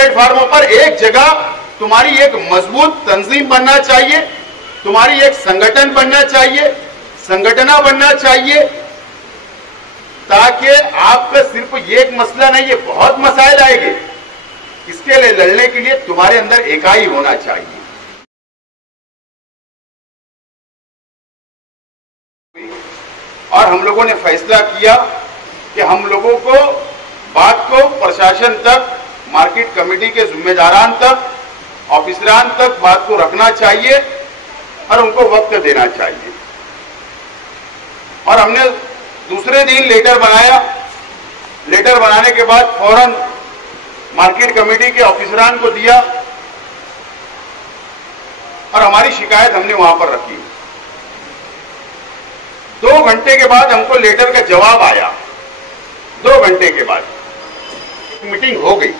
प्लेटफार्मों पर एक जगह तुम्हारी एक मजबूत तंजीम बनना चाहिए, तुम्हारी एक संगठन बनना चाहिए, संगठना बनना चाहिए, ताकि आपका सिर्फ एक मसला नहीं, ये बहुत मसाइल आएंगे। इसके लिए लड़ने के लिए तुम्हारे अंदर इकाई होना चाहिए। और हम लोगों ने फैसला किया कि हम लोगों को बात को प्रशासन तक, मार्केट कमेटी के जिम्मेदारान तक, ऑफिसरान तक बात को रखना चाहिए और उनको वक्त देना चाहिए। और हमने दूसरे दिन लेटर बनाया। लेटर बनाने के बाद फौरन मार्केट कमेटी के ऑफिसरान को दिया और हमारी शिकायत हमने वहां पर रखी। 2 घंटे के बाद हमको लेटर का जवाब आया। 2 घंटे के बाद मीटिंग हो गई,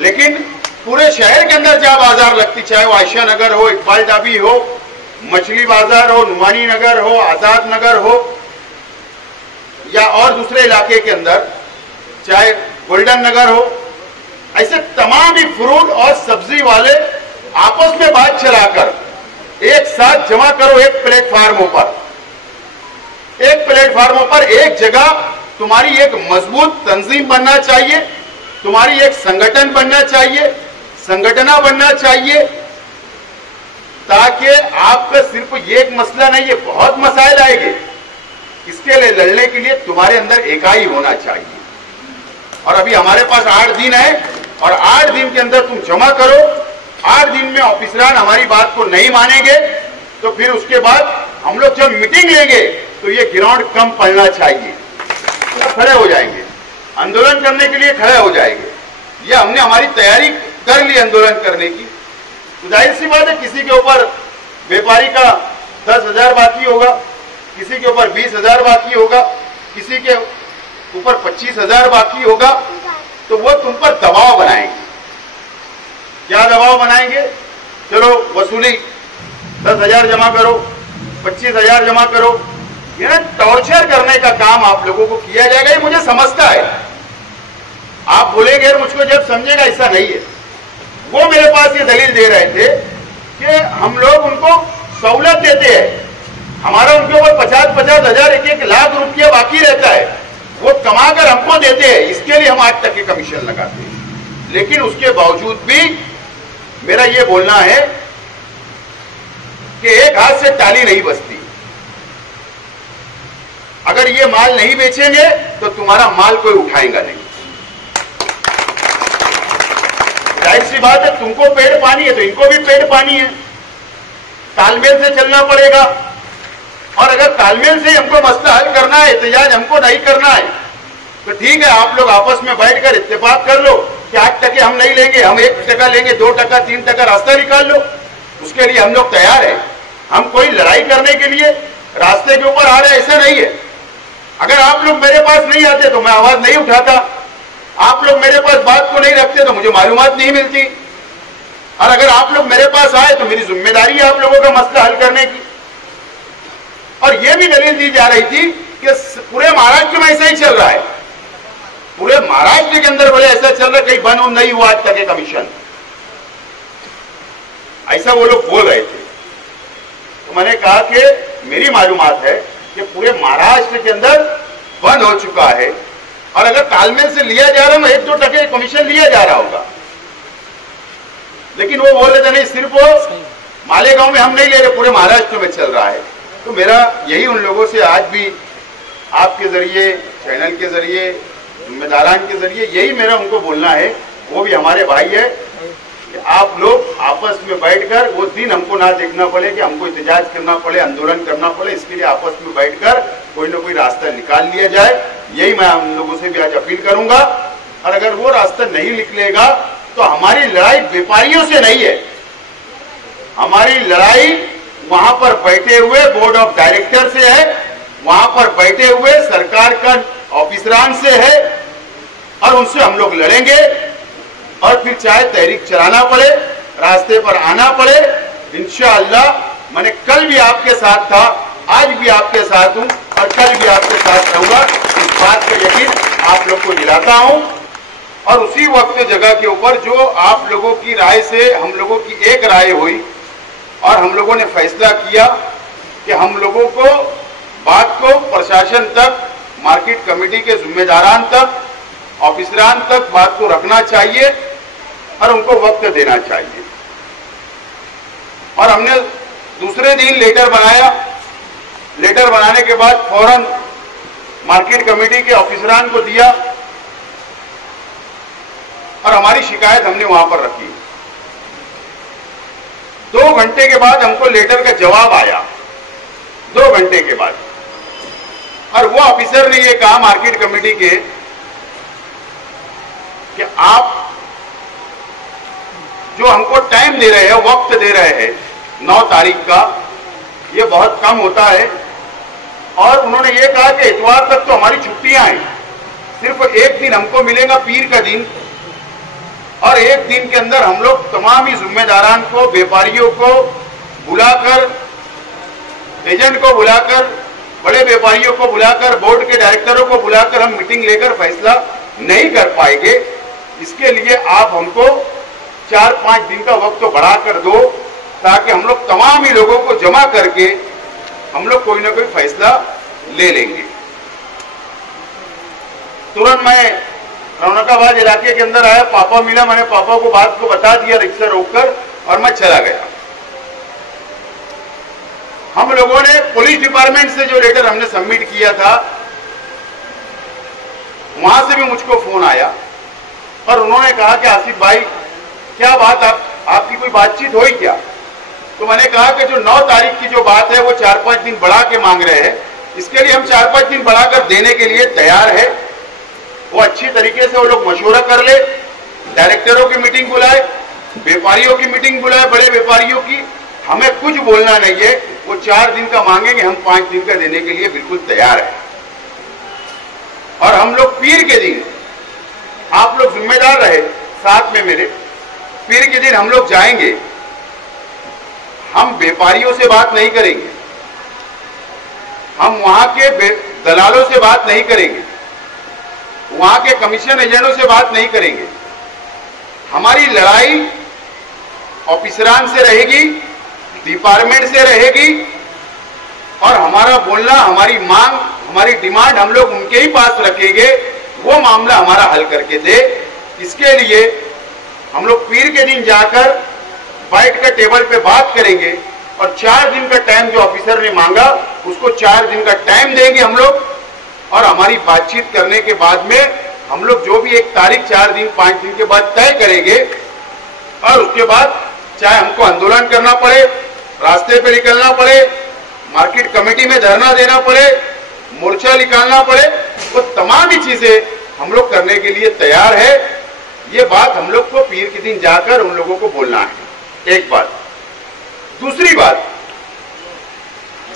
लेकिन पूरे शहर के अंदर जहां बाजार लगती, चाहे वो आयशा नगर हो, इकबाल डाबी हो, मछली बाजार हो, नुमानी नगर हो, आजाद नगर हो, या और दूसरे इलाके के अंदर चाहे गोल्डन नगर हो, ऐसे तमाम ही फ्रूट और सब्जी वाले आपस में बात चलाकर एक साथ जमा करो एक प्लेटफार्मों पर। एक प्लेटफार्मों पर एक जगह तुम्हारी एक मजबूत तंजीम बनना चाहिए, तुम्हारी एक संगठन बनना चाहिए, संगठना बनना चाहिए, ताकि आपका सिर्फ एक मसला नहीं, ये बहुत मसाइल आएंगे। इसके लिए लड़ने के लिए तुम्हारे अंदर इकाई होना चाहिए। और अभी हमारे पास 8 दिन है और 8 दिन के अंदर तुम जमा करो। 8 दिन में ऑफिसरान हमारी बात को नहीं मानेंगे तो फिर उसके बाद हम लोग जब मीटिंग लेंगे तो ये ग्राउंड कम पड़ना चाहिए, तो खड़े हो जाएंगे, आंदोलन करने के लिए खड़े हो जाएंगे। ये हमने हमारी तैयारी कर ली आंदोलन करने की। तो जाहिर सी बात है, किसी के ऊपर व्यापारी का 10,000 बाकी होगा, किसी के ऊपर 20,000 बाकी होगा, किसी के ऊपर 25,000 बाकी होगा, तो वो तुम पर दबाव बनाएंगे। क्या दबाव बनाएंगे? चलो वसूली 10,000 जमा करो, 25,000 जमा करो। ये ना टॉर्चर करने का काम आप लोगों को किया जाएगा, ये मुझे समझता है। आप बोलेंगे मुझको जब समझेगा, ऐसा नहीं है। वो मेरे पास ये दलील दे रहे थे कि हम लोग उनको सहूलत देते हैं, हमारा उनके ऊपर 50-50 हजार, 1-1 लाख रुपया बाकी रहता है, वो कमाकर हमको देते हैं, इसके लिए हम आज तक के कमीशन लगाते हैं। लेकिन उसके बावजूद भी मेरा ये बोलना है कि एक हाथ से ताली नहीं बजती। अगर ये माल नहीं बेचेंगे तो तुम्हारा माल कोई उठाएगा नहीं। जाहिर सी बात है, तुमको पेट पानी है तो इनको भी पेट पानी है। तालमेल से चलना पड़ेगा। और अगर तालमेल से हमको मसला हल करना है, एहतजाज हमको नहीं करना है, तो ठीक है, आप लोग आपस में बैठकर इत्तेफाक कर लो कि 8 टके हम नहीं लेंगे, हम 1 टका लेंगे, 2 टका 3 टका, रास्ता निकाल लो। उसके लिए हम लोग तैयार हैं। हम कोई लड़ाई करने के लिए रास्ते के ऊपर आ रहे, ऐसा नहीं है। अगर आप लोग मेरे पास नहीं आते तो मैं आवाज नहीं उठाता, आप लोग मेरे पास बात को नहीं रखते तो मुझे मालूमात नहीं मिलती। और अगर आप लोग मेरे पास आए तो मेरी जिम्मेदारी है आप लोगों का मसला हल करने की। और यह भी दलील दी जा रही थी कि पूरे महाराष्ट्र में ऐसा ही चल रहा है, पूरे महाराष्ट्र के अंदर बोले ऐसा चल रहा है, कहीं बंद नहीं हुआ आज तक के कमीशन, ऐसा वो लोग बोल रहे थे। तो मैंने कहा कि मेरी मालूमात है कि पूरे महाराष्ट्र के अंदर बंद हो चुका है, और अगर तालमेल से लिया जा रहा है 1-2 टके कमीशन लिया जा रहा होगा। लेकिन वो बोल रहे थे नहीं, सिर्फ वो मालेगांव में हम नहीं ले रहे, पूरे महाराष्ट्र में चल रहा है। तो मेरा यही उन लोगों से आज भी आपके जरिए, चैनल के जरिए, जिम्मेदारान के जरिए यही मेरा उनको बोलना है, वो भी हमारे भाई है, कि आप लोग आपस में बैठकर, वो दिन हमको ना देखना पड़े कि हमको एहतजाज करना पड़े, आंदोलन करना पड़े, इसके लिए आपस में बैठकर कोई ना कोई रास्ता निकाल लिया जाए। यही मैं उन लोगों से भी आज अपील करूंगा। और अगर वो रास्ता नहीं निकलेगा तो हमारी लड़ाई व्यापारियों से नहीं है, हमारी लड़ाई वहां पर बैठे हुए बोर्ड ऑफ डायरेक्टर से है, वहां पर बैठे हुए सरकार का ऑफिसरान से है, और उनसे हम लोग लड़ेंगे। और फिर चाहे तहरीक चलाना पड़े, रास्ते पर आना पड़े, इंशाअल्लाह। मैंने कल भी आपके साथ था, आज भी आपके साथ हूं और कल भी आपके साथ रहूंगा। इस बात का यकीन आप लोग को दिलाता हूं। और उसी वक्त जगह के ऊपर जो आप लोगों की राय से हम लोगों की एक राय हुई और हम लोगों ने फैसला किया कि हम लोगों को बात को प्रशासन तक, मार्केट कमेटी के जिम्मेदारान तक, ऑफिसरान तक बात को रखना चाहिए और उनको वक्त देना चाहिए। और हमने दूसरे दिन लेटर बनाया। लेटर बनाने के बाद फौरन मार्केट कमेटी के ऑफिसरान को दिया और हमारी शिकायत हमने वहां पर रखी। 2 घंटे के बाद हमको लेटर का जवाब आया, 2 घंटे के बाद। और वो ऑफिसर ने ये कहा मार्केट कमेटी के कि आप जो हमको टाइम दे रहे हैं, वक्त दे रहे हैं 9 तारीख का, ये बहुत कम होता है। और उन्होंने ये कहा कि इतवार तक तो हमारी छुट्टियां हैं, सिर्फ एक दिन हमको मिलेगा पीर का दिन, और एक दिन के अंदर हम लोग तमाम ही जिम्मेदारान को, व्यापारियों को बुलाकर, एजेंट को बुलाकर, बड़े व्यापारियों को बुलाकर, बोर्ड के डायरेक्टरों को बुलाकर हम मीटिंग लेकर फैसला नहीं कर पाएंगे। इसके लिए आप हमको 4-5 दिन का वक्त तो बढ़ाकर दो, ताकि हम लोग तमाम ही लोगों को जमा करके हम लोग कोई ना कोई फैसला ले लेंगे। तुरंत मैं रौनकाबाद इलाके के अंदर आया, पापा मिला, मैंने पापा को बात को बता दिया रिक्शा रोककर, और मैं चला गया। हम लोगों ने पुलिस डिपार्टमेंट से जो लेटर हमने सबमिट किया था, वहां से भी मुझको फोन आया और उन्होंने कहा कि आसिफ भाई क्या बात, आपकी कोई बातचीत हुई क्या? तो मैंने कहा कि जो 9 तारीख की जो बात है वो 4-5 दिन बढ़ा के मांग रहे हैं, इसके लिए हम 4-5 दिन बढ़ाकर देने के लिए तैयार है। वो अच्छी तरीके से वो लोग मशवरा कर ले, डायरेक्टरों की मीटिंग बुलाए, व्यापारियों की मीटिंग बुलाए, बड़े व्यापारियों की, हमें कुछ बोलना नहीं है। वो 4 दिन का मांगेंगे, हम 5 दिन का देने के लिए बिल्कुल तैयार है। और हम लोग पीर के दिन, आप लोग जिम्मेदार रहे साथ में मेरे, पीर के दिन हम लोग जाएंगे। हम व्यापारियों से बात नहीं करेंगे, हम वहां के दलालों से बात नहीं करेंगे, वहां के कमीशन एजेंटों से बात नहीं करेंगे। हमारी लड़ाई ऑफिसरान से रहेगी, डिपार्टमेंट से रहेगी, और हमारा बोलना, हमारी मांग, हमारी डिमांड हम लोग उनके ही पास रखेंगे, वो मामला हमारा हल करके दे। इसके लिए हम लोग पीर के दिन जाकर बैठ कर टेबल पे बात करेंगे, और 4 दिन का टाइम जो ऑफिसर ने मांगा उसको 4 दिन का टाइम देंगे हम लोग। और हमारी बातचीत करने के बाद में हम लोग जो भी एक तारीख 4 दिन 5 दिन के बाद तय करेंगे, और उसके बाद चाहे हमको आंदोलन करना पड़े, रास्ते पे निकलना पड़े, मार्केट कमेटी में धरना देना पड़े, मोर्चा निकालना पड़े, वो तमाम ही चीजें हम लोग करने के लिए तैयार है। ये बात हम लोग को पीर के दिन जाकर उन लोगों को बोलना है, एक बात। दूसरी बात,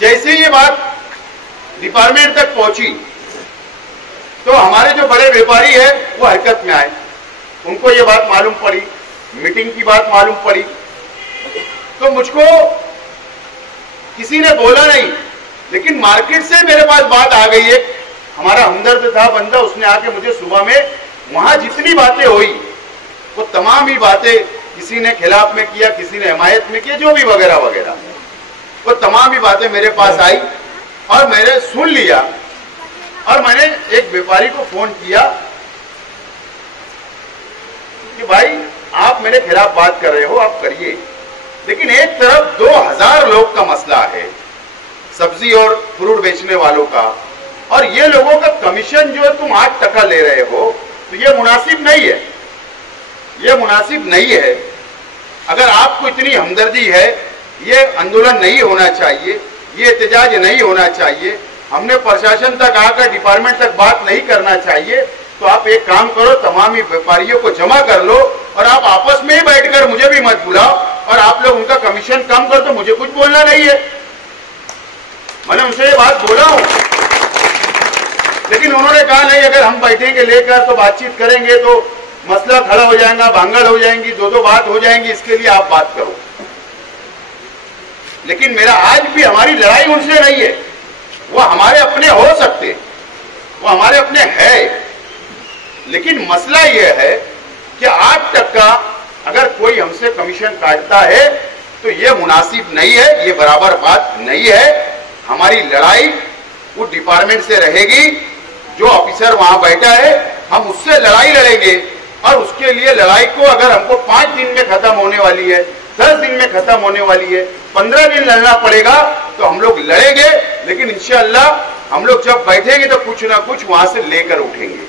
जैसे ये बात डिपार्टमेंट तक पहुंची तो हमारे जो बड़े व्यापारी है वो हरकत में आए, उनको ये बात मालूम पड़ी, मीटिंग की बात मालूम पड़ी। तो मुझको किसी ने बोला नहीं, लेकिन मार्केट से मेरे पास बात आ गई है। हमारा हमदर्द था बंदा, उसने आके मुझे सुबह में वहां जितनी बातें हुई वो तमाम ही बातें किसी ने खिलाफ में किया, किसी ने हिमायत में किया, जो भी वगैरह वगैरह, वो तमाम ही बातें मेरे पास आई और मैंने सुन लिया। और मैंने एक व्यापारी को फोन किया कि भाई आप मेरे खिलाफ बात कर रहे हो, आप करिए, लेकिन एक तरफ 2000 लोग का मसला है, सब्जी और फ्रूट बेचने वालों का, और ये लोगों का कमीशन जो तुम 8% ले रहे हो, तो ये मुनासिब नहीं है, ये मुनासिब नहीं है। अगर आपको इतनी हमदर्दी है, ये आंदोलन नहीं होना चाहिए, ये एहतजाज नहीं होना चाहिए, हमने प्रशासन तक आकर डिपार्टमेंट तक बात नहीं करना चाहिए। तो आप एक काम करो, तमाम ही व्यापारियों को जमा कर लो और आप आपस में ही बैठकर, मुझे भी मत बुलाओ, और आप लोग उनका कमीशन कम कर दो, मुझे कुछ बोलना नहीं है। मैंने उनसे ये बात बोला हूं, लेकिन उन्होंने कहा नहीं, अगर हम बैठेंगे लेकर तो बातचीत करेंगे तो मसला खड़ा हो जाएगा, भांगड़ हो जाएंगी, दो बात हो जाएंगी, इसके लिए आप बात करो। लेकिन मेरा आज भी, हमारी लड़ाई उनसे नहीं है, वो हमारे अपने हो सकते, वो हमारे अपने है, लेकिन मसला यह है कि 8% अगर कोई हमसे कमीशन काटता है तो यह मुनासिब नहीं है, ये बराबर बात नहीं है। हमारी लड़ाई उस डिपार्टमेंट से रहेगी जो ऑफिसर वहां बैठा है, हम उससे लड़ाई लड़ेंगे और उसके लिए लड़ाई को अगर हमको 5 दिन में खत्म होने वाली है, 10 दिन में खत्म होने वाली है, 15 दिन लड़ना पड़ेगा तो हम लोग लड़ेंगे। लेकिन इंशाअल्लाह हम लोग जब बैठेंगे तो कुछ ना कुछ वहां से लेकर उठेंगे।